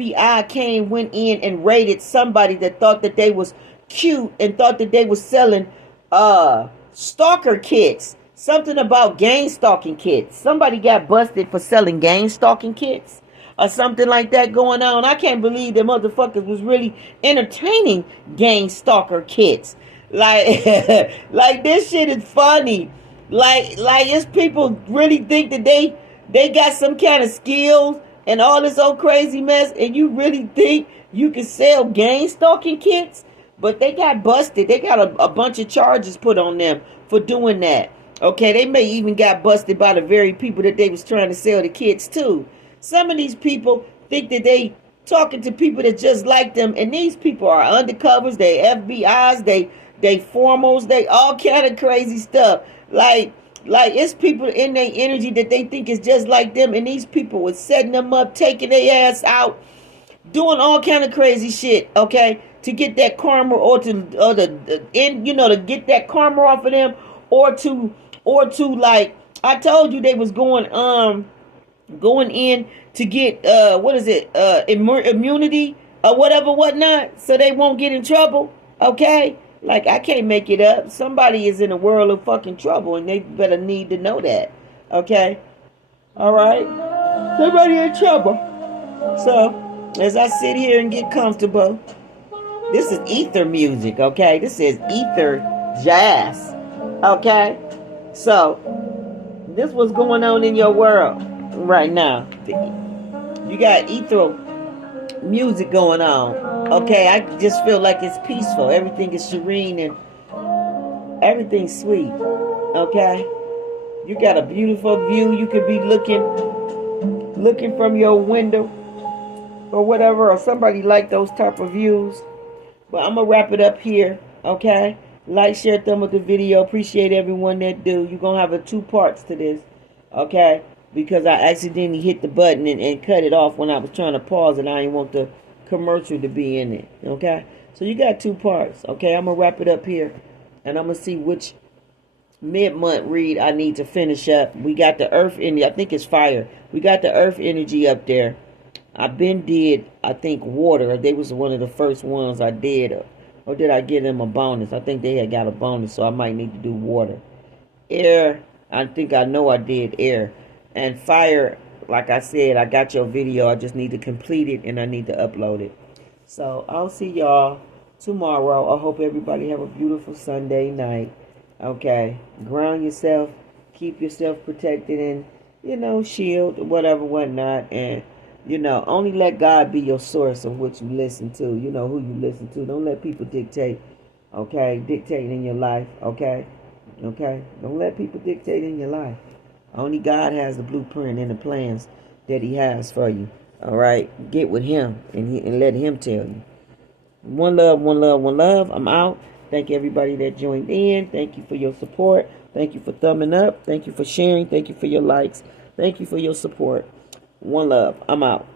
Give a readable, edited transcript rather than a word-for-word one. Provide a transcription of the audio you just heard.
FBI went in and raided somebody that thought that they was cute and thought that they was selling stalker kits. Something about gang stalking kits. Somebody got busted for selling gang stalking kits or something like that going on. I can't believe that motherfuckers was really entertaining gang stalker kits. Like like this shit is funny. Like it's people really think that they got some kind of skills and all this old crazy mess, and you really think you can sell gang stalking kits? But they got busted. They got a bunch of charges put on them for doing that. Okay, they may even got busted by the very people that they was trying to sell the kits to. Some of these people think that they talking to people that just like them, and these people are undercovers, they FBI's, they formals, they all kind of crazy stuff. Like it's people in their energy that they think is just like them, and these people was setting them up, taking their ass out, doing all kind of crazy shit, okay, to get that karma to get that karma off of them, or to like I told you they was going in to get immunity or whatever whatnot, so they won't get in trouble, okay? Like, I can't make it up. Somebody is in a world of fucking trouble, and they better need to know that, okay? All right, somebody in trouble. So as I sit here and get comfortable, this is ether music, okay? This is ether jazz, okay? So this what's going on in your world right now. You got ether music going on, okay? I just feel like it's peaceful. Everything is serene and everything's sweet, okay? You got a beautiful view. You could be looking from your window or whatever, or somebody like those type of views. But I'm gonna wrap it up here, okay? Like, share, thumb with the video. Appreciate everyone that do. You're gonna have a 2 parts to this, okay? Because I accidentally hit the button and cut it off when I was trying to pause, and I didn't want the commercial to be in it, okay? So you got 2 parts, okay? I'm gonna wrap it up here, and I'm gonna see which mid-month read I need to finish up. We got the earth energy. I think it's fire. We got the earth energy up there. I did, I think, water. They was one of the first ones I did. Or did I give them a bonus? I think they had got a bonus, so I might need to do water. Air, I think I know I did air. And fire, like I said, I got your video. I just need to complete it, and I need to upload it. So I'll see y'all tomorrow. I hope everybody have a beautiful Sunday night. Okay, ground yourself, keep yourself protected, and, shield, whatever, whatnot. And, only let God be your source of what you listen to. You know who you listen to. Don't let people dictate, okay? Dictate in your life, okay? Okay? Don't let people dictate in your life. Only God has the blueprint and the plans that he has for you, all right? Get with him and let him tell you. One love, one love, one love. I'm out. Thank you, everybody that joined in. Thank you for your support. Thank you for thumbing up. Thank you for sharing. Thank you for your likes. Thank you for your support. One love. I'm out.